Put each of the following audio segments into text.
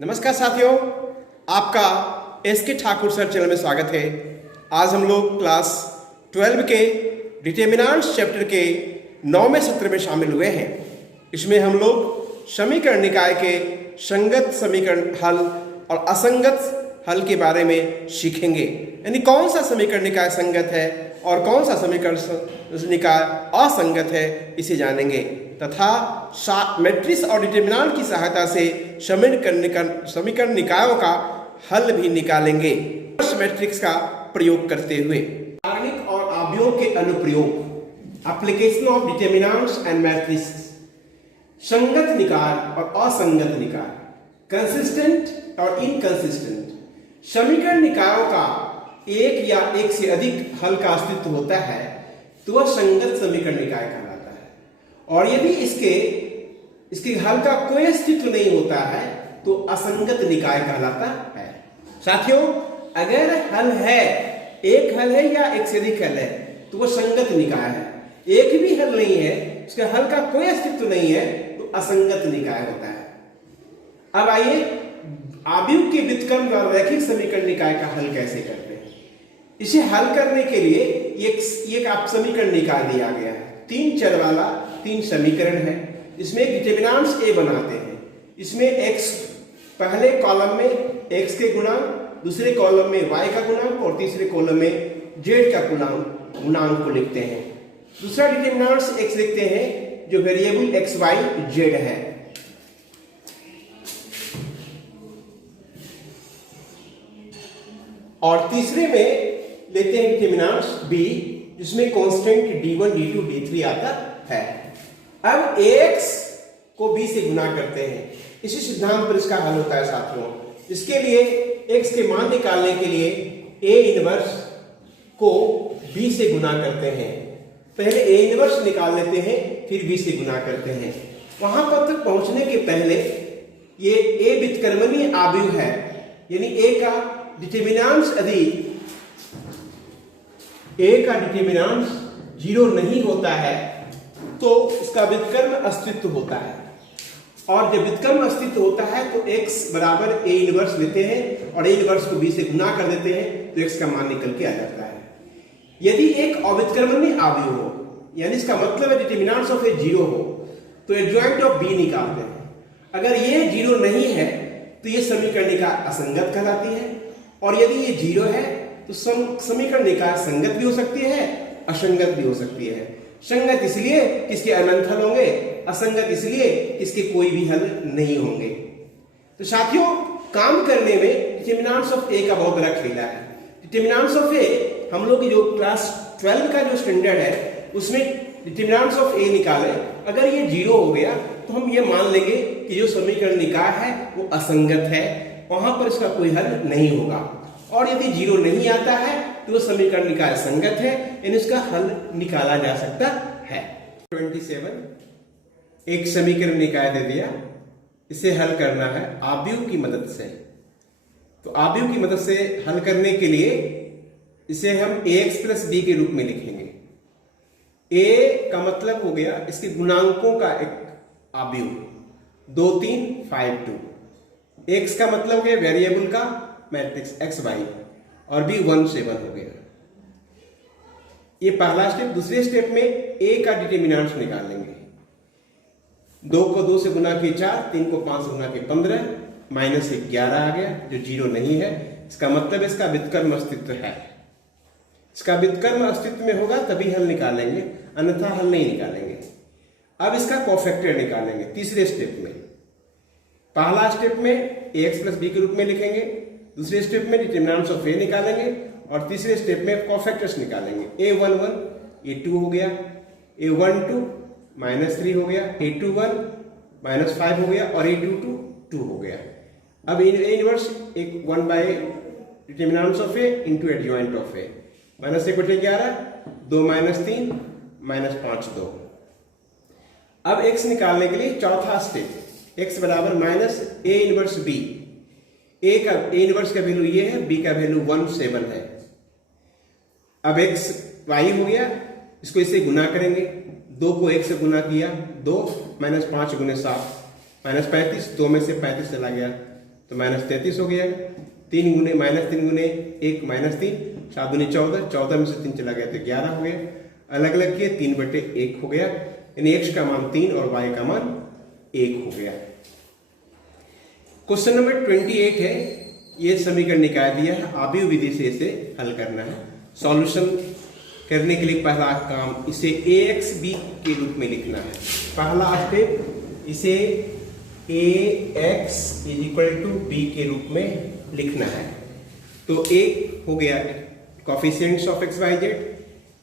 नमस्कार साथियों, आपका एसके ठाकुर सर चैनल में स्वागत है। आज हम लोग क्लास 12 के डिटरमिनेंट्स चैप्टर के 9वें सत्र में शामिल हुए हैं। इसमें हम लोग समीकरण निकाय के संगत समीकरण हल और असंगत हल के बारे में सीखेंगे। यानी कौन सा समीकरण निकाय संगत है और कौन सा समीकरण निकाय असंगत है, इसे जानेंगे तथा मैट्रिक्स और डिटरमिनेंट की सहायता से समीकरण निकायों का हल भी निकालेंगे मैट्रिक्स का प्रयोग करते हुए। सारणिक और आव्यूहों के अनुप्रयोग, application of determinants and matrix, संगत निकाय और असंगत निकाय, कंसिस्टेंट और इनकंसिस्टेंट। समीकरण निकायों का एक या एक से अधिक हल का अस्तित्व होता है तो वह संगत समीकरण निकाय कहलाता है, और यदि इसके हल का कोई अस्तित्व नहीं होता है तो असंगत निकाय कहलाता है। साथियों, अगर हल है, एक हल है या एक से अधिक हल है तो वह संगत निकाय है। एक भी हल नहीं है, उसके हल का कोई अस्तित्व नहीं है तो असंगत निकाय होता है। अब आइए आव्यूह के व्युत्क्रम और रैखिक समीकरण निकाय का हल कैसे करते हैं। इसे हल करने के लिए एक आप समीकरण निकाय दिया गया है, 3 चर वाला 3 समीकरण है। इसमें डिटरमिनेंट्स ए बनाते हैं। इसमें x पहले कॉलम में x के गुणांक, दूसरे कॉलम में y का गुणांक और तीसरे कॉलम में z का गुणांक को लिखते हैं। दूसरा डिटरमिनेंट्स x लिखते हैं जो वेरिएबल x y z है। और तीसरे में लेते हैं डिटरमिनेंट्स b, जिसमें कांस्टेंट d1 d2 d3 आता है। अब ax को b से गुना करते हैं। इसी सिद्धांत पर इसका हल होता है साथियों। इसके लिए x के मान निकालने के लिए a इनवर्स को b से गुना करते हैं। पहले a इनवर्स निकाल लेते हैं, फिर b से गुना करते हैं। वहां पर तक पहुंचने के पहले ये a व्युत्क्रमणीय आव्यूह है, यानी a का डिटरमिनेंट्स यदि a का डिटरमिनेंट्स 0 नहीं होता है तो इसका व्युत्क्रम अस्तित्व होता है, और जब व्युत्क्रम अस्तित्व होता है तो x बराबर a इनवर्स लेते हैं और a इनवर्स को b से गुना कर देते हैं तो x का मान निकल के आ जाता है। यदि एक अव्युत्क्रमणीय आव्यूह हो, यानी इसका मतलब है डिटरमिनेंट्स ऑफ a 0 हो, तो एडजॉइंट ऑफ b निकालते हैं। अगर ये 0 नहीं है तो ये समीकरण निकाय असंगत कहलाती है, और यदि ये 0 है तो समीकरण निकाय संगत भी हो सकती है, असंगत भी हो सकती है। संगत इसलिए किसके अनंत हल होंगे, असंगत इसलिए किसके कोई भी हल नहीं होंगे। तो साथियों, काम करने में डिटरमिनेंट्स ऑफ ए का बहुत बड़ा खेला है। डिटरमिनेंट्स ऑफ ए हम लोग की जो क्लास 12 का जो स्टैंडर्ड है उसमें डिटरमिनेंट्स ऑफ ए निकाले। अगर ये 0 हो गया तो हम ये मान लेंगे कि जो समीकरण निकाय है वो असंगत है, वहां पर इसका कोई हल नहीं होगा। और यदि 0 नहीं आता है तो वो समीकरण निकाय संगत है, यानी इसका हल निकाला जा सकता है। 27 एक समीकरण निकाय दे दिया, इसे हल करना है आव्यूह की मदद से। तो आव्यूह की मदद से हल करने के लिए इसे हम ax प्लस b के रूप में लिखेंगे। a का मतलब हो गया इसके गुणांकों का एक आव्यूह, 2 3 5 2। x का मतलब हो गया वेरिएबल का मैट्रिक्स x y, और b 1 से 1 हो गया। ये पहला स्टेप। दूसरे स्टेप में a का डिटरमिनेंट्स निकाल लेंगे। 2 को 2 से गुना किए 4, 3 को 5 से गुना किए 15, माइनस 11 आ गया जो 0 नहीं है। इसका मतलब इसका व्युत्क्रम अस्तित्व है। इसका व्युत्क्रम अस्तित्व में होगा तभी हल निकालेंगे, अन्यथा हल नहीं निकालेंगे। अब इसका कोफैक्टर निकालेंगे तीसरे स्टेप में। पहला स्टेप में ax प्लस b के रूप में लिखेंगे, दूसरे स्टेप में डिटरमिनेंट्स ऑफ a निकालेंगे, और तीसरे स्टेप में कोफैक्टर्स निकालेंगे। a11 a2 हो गया, a12 -3 हो गया, a21 -5 हो गया, और a22 2 हो गया। अब a इनवर्स एक 1 by determinants of a into adjoint of a, -1/11, 2 -3 -5 2। अब x निकालने के लिए चौथा स्टेप, x बराबर minus a inverse b। a inverse का वैल्यू ये है, b का वैल्यू 1 7 है। अब x y हो गया, इसको इससे गुना करेंगे। 2 को 1 से गुना किया, 2 -5 × 7 -35, 2 में से 35 चला गया, तो -33 हो गया। 3 गुने -3 गुने 1 -3, 7 दूनी 14, 14 में से 3 चला गया तो 11 हो गया। अलग अलग किए 3/1 हो गया, यानी x का मान 3 और y का मान 1 हो गया। क्वेश्चन नंबर 28 है, ये समीकरण निकाल दिया है, आव्यूह विधि से इसे हल करना है। सॉल्यूशन करने के लिए पहला काम इसे ax b के रूप में लिखना है। पहला स्टेप, इसे ax = b के रूप में लिखना है। तो a हो गया coefficients of x y z,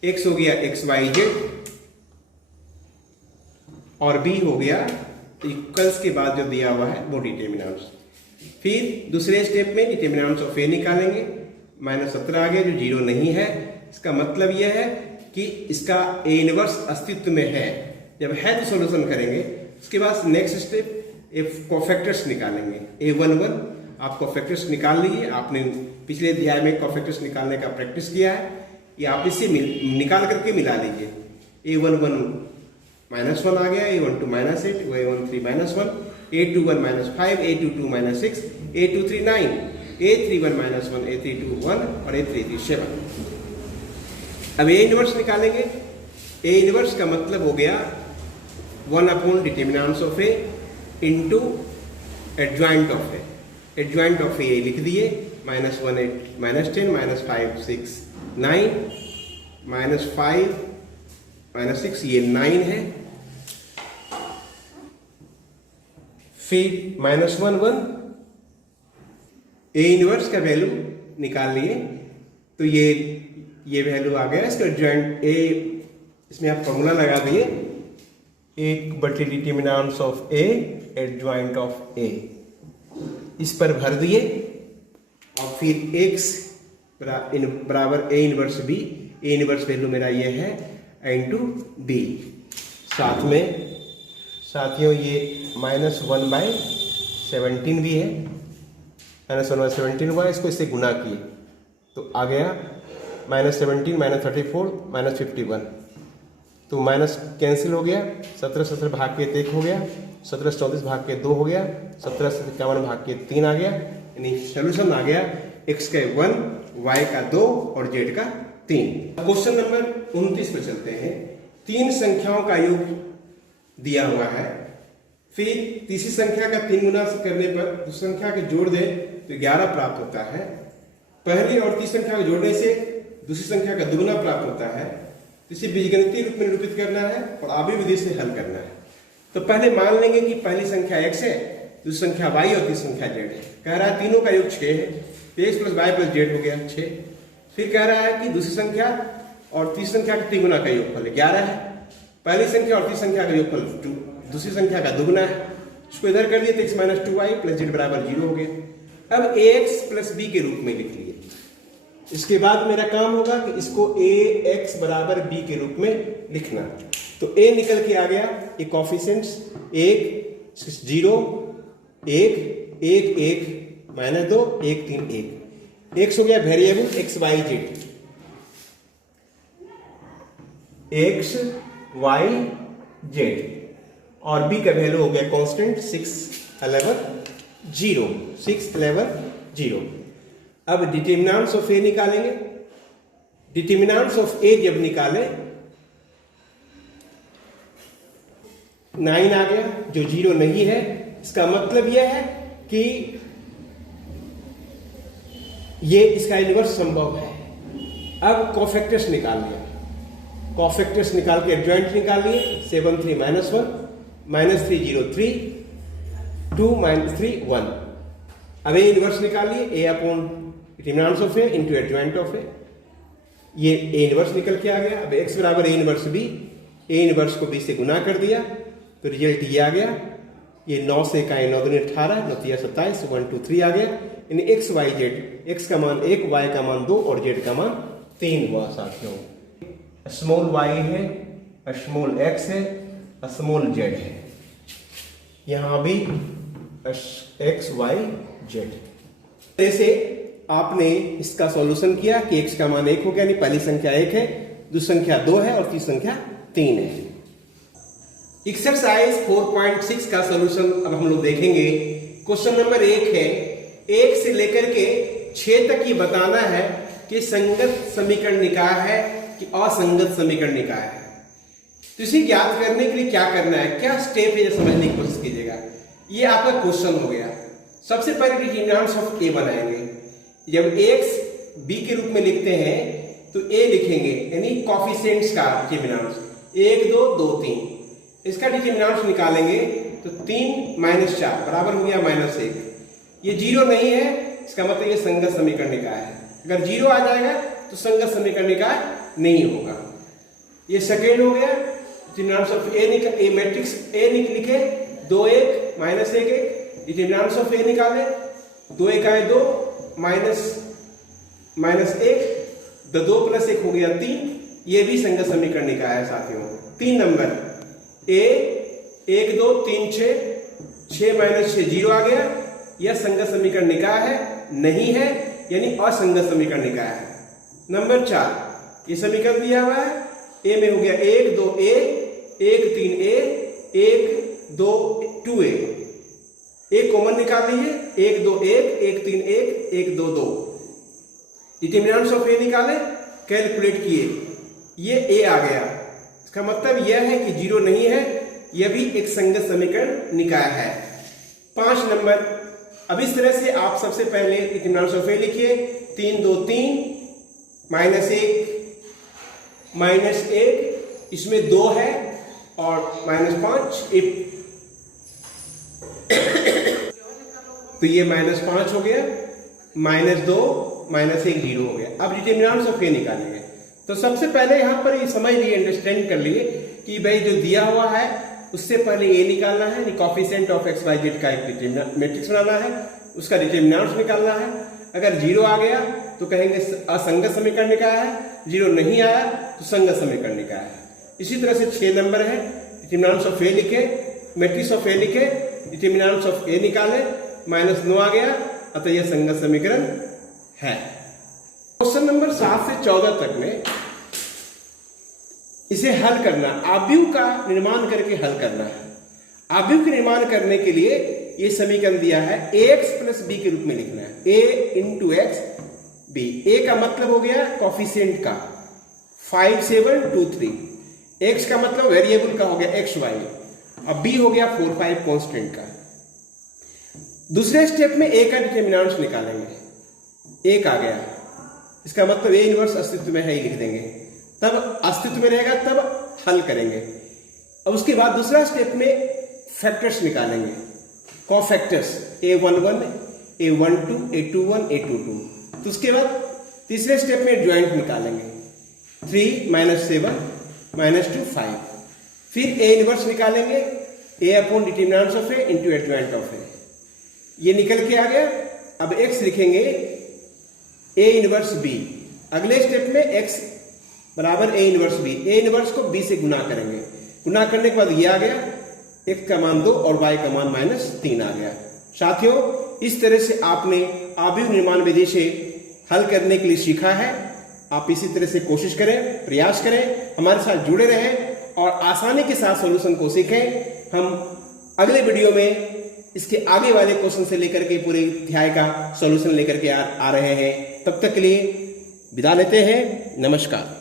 x हो गया x y z और b हो गया इक्वल्स के बाद जो दिया हुआ है वो डिटर्मिनेंट्स। फिर दूसरे स्टेप में डिटर्मिनेंट्स ऑफ a निकालेंगे। -17 आ गया जो 0 नहीं है, इसका मतलब यह है कि इसका a इनवर्स अस्तित्व में है। जब है तो सॉल्यूशन करेंगे। उसके बाद नेक्स्ट स्टेप कोफैक्टर्स निकालेंगे। a11 आप कोफैक्टर्स निकाल लीजिए, आपने पिछले अध्याय में कोफैक्टर्स निकालने का प्रैक्टिस किया है, ये आप इसे निकाल करके मिला लीजिए। a11 -1 आ गया, a12 -8, a13 -1, a21 -5, a22 -6, a23 9, a31 -1, a32 1 और a33 7। अब a इनवर्स निकालेंगे। a इनवर्स का मतलब हो गया 1 determinants of a into adjoint of a। Adjoint of a लिख दिए, -1 8 -10 -5 6 9 -5 -6 ये 9 है। फिर -1 1 a इनवर्स का वैल्यू निकाल लिए, तो ये वैल्यू आ गया। इसका एडजॉइंट a, इसमें आप फॉर्मूला लगा दिए, determinants of a adjoint of a, इस पर भर दिए। और फिर x बराबर a inverse b, a inverse value मेरा ये है इंटू b। साथ में साथियों ये -1/17 भी है, -1/17 हुआ, इसको इससे गुना किए तो आ गया -17 -34 -51, तो माइनस कैंसिल हो गया। 17 17 भाग के 1 हो गया, 17 34 भाग के 2 हो गया, 17 51 भाग के 3 आ गया, यानी सोल्यूशन आ गया x का 1, y का 2 और z का 3। क्वेश्चन नंबर 29 पर चलते हैं। 3 संख्याओं का योग दिया हुआ है, फिर तीसरी संख्या का 3 गुना करने पर दूसरी संख्या के जोड़ दें तो 11 प्राप्त होता है। पहली और तीसरी संख्या को जोड़ने से दूसरी संख्या का दुगुना प्राप्त होता है। इसे बीजगणितीय रूप में निरूपित करना है और आव्यूह विधि से हल करना है। तो पहले मान लेंगे कि पहली संख्या x है, दूसरी संख्या y और तीसरी संख्या z है। कह रहा है तीनों का योग 6 है, x + y + z हो गया 6। फिर कह रहा है कि दूसरी संख्या और तीसरी संख्या के त्रिगुणा का योगफल 11 है। पहली संख्या और तीसरी संख्या का योगफल दूसरी संख्या का दुगुना है, इसको इधर कर दिए तो x - 2y + z = 0 हो गया। अब ax + b के रूप में लिख लिए। इसके बाद मेरा काम होगा कि इसको ax = b के रूप में लिखना। तो a निकल के आ गया, ये कोफिशिएंट्स 1 0 1 1 1 -2 1 3 1। x हो गया variable x y z, x y z, और b का वैल्यू हो गया कांस्टेंट 6 11 0 6 11 0। अब डिटर्मिनेंट्स ऑफ a निकालेंगे। डिटर्मिनेंट्स ऑफ a जब निकाले 9 आ गया जो 0 नहीं है, इसका मतलब यह है कि ये इसका इनवर्स संभव है। अब कोफैक्टर्स निकाल लिया, कोफैक्टर्स निकाल के एडजॉइंट निकाल लिए। 7 3 -1 -3 0 3 2 -3 1। अब ए इनवर्स निकाल लिए, a determinants of a into adjoint of a, ये a इनवर्स निकल के आ गया। अब x = a inverse b, a inverse को b से गुना कर दिया तो रिजल्ट ये आ गया। ये 9 से 9 दूनी 18 9 3 27 1 2 3 आ गया, यानी x y z, x का मान 1, y का मान 2 और z का मान 3 हुआ। साथियों स्मॉल y है, स्मॉल x है, स्मॉल z है, यहां भी x y z। ऐसे आपने इसका सॉल्यूशन किया कि x का मान 1 हो गया, यानी पहली संख्या 1 है, दूसरी संख्या 2 है और तीसरी संख्या 3 है। एक्सरसाइज 4.6 का सॉल्यूशन अब हम लोग देखेंगे क्वेश्चन नंबर 1 है, 1 से लेकर के 6 तक ये बताना है कि संगत समीकरण निकाय है कि असंगत समीकरण निकाय है। तो इसे ज्ञात करने के लिए क्या करना है, क्या स्टेप है, समझने की कोशिश कीजिएगा। ये आपका क्वेश्चन हो गया। सबसे पहले डिटरमिनेंट्स ऑफ ए बनाएंगे। जब x b के रूप में लिखते हैं तो a लिखेंगे, यानी कोफिशिएंट्स का डिटरमिनेंट्स 1 2 2 3। इसका डिटरमिनेंट्स निकालेंगे तो 3 - 4 बराबर हो गया -1। ये 0 नहीं है, इसका मतलब ये संगत समीकरण निकाय है। अगर 0 आ जाएगा तो संगत समीकरण निकाय नहीं होगा। ये सेकेंड हो गया। Determinants of A matrix A लिखे 2 1 -1 1। डिटरमिनेंट्स ऑफ ए निकाले 2 1 आए 2 -1 तो 2 + 1 हो गया 3। ये भी संगत समीकरण निकाय है साथियों। 3 नंबर ए 1 2 3 6 6 - 6 0 आ गया। यह संगत समीकरण निकाय है नहीं है, यानी असंगत समीकरण निकाय है। नंबर 4 ये समीकरण दिया हुआ है। ए में हो गया 1 2 a 1 3 a 1 2 2a। एक कॉमन निकाल लीजिए, 1 2 1 1 3 1 1 2 2। डिटरमिनेंट्स ऑफ ए निकाले, कैलकुलेट किए, ये ए आ गया। इसका मतलब यह है कि 0 नहीं है, यह भी एक संगत समीकरण निकाय है। 5 नंबर, अब इस तरह से आप सबसे पहले डिटरमिनेंट्स ऑफ ए लिखिए 3 2 3 -1 इसमें 2 है और -5 तो ये -5 हो गया, -2 -1 0 हो गया। अब डिटरमिनेंट्स ऑफ ए निकालेंगे। तो सबसे पहले यहां पर ये समझ लिए, अंडरस्टैंड कर लिए कि भाई जो दिया हुआ है उससे पहले ए निकालना है, coefficient of x y z का एक मैट्रिक्स बनाना है, उसका डिटरमिनेंट्स निकालना है। अगर 0 आ गया तो कहेंगे असंगत समीकरण निकाय है, 0 नहीं आया तो संगत समीकरण निकाय है। इसी तरह से 6 नंबर है, डिटरमिनेंट्स ऑफ ए लिखे, मैट्रिक्स ऑफ ए लिखे, डिटरमिनेंट्स ऑफ ए निकाले, -9 आ गया, अतः यह संगत समीकरण है। क्वेश्चन नंबर 7 से 14 तक में इसे हल करना, आव्यूह का निर्माण करके हल करना है। आव्यूह का निर्माण करने के लिए ये समीकरण दिया है, ax + b के रूप में लिखना है, a × x b। a का मतलब हो गया कोफिशिएंट का 5 7 2 3। x का मतलब वेरिएबल का हो गया x y। अब b हो गया 4 5 कांस्टेंट का। दूसरे स्टेप में a का डिटरमिनेंट्स निकालेंगे, 1 आ गया, इसका मतलब a इनवर्स अस्तित्व में है ही लिख देंगे, तब अस्तित्व में रहेगा तब हल करेंगे। अब उसके बाद दूसरा स्टेप में फैक्टर्स निकालेंगे, cofactors a11 a12 a21 a22। तो उसके बाद तीसरे स्टेप में ज्वाइंट निकालेंगे, 3 - 7 -2 5। फिर a इनवर्स निकालेंगे, determinants of a × adjoint of a। ये निकल के आ गया। अब x लिखेंगे a इनवर्स b। अगले स्टेप में x बराबर a inverse b। a inverse को b से गुना करेंगे, गुना करने के बाद ये आ गया, x का मान 2 और y का मान -3 आ गया। साथियों, इस तरह से आपने आव्यूह निर्माण विधि से हल करने के लिए सीखा है। आप इसी तरह से कोशिश करें, प्रयास करें, हमारे साथ जुड़े रहें और आसानी के साथ सॉल्यूशन को सीखें। हम अगले वीडियो में इसके आगे वाले क्वेश्चन से लेकर के पूरे अध्याय का सॉल्यूशन लेकर के आ रहे हैं। तब तक के लिए विदा लेते हैं। नमस्कार।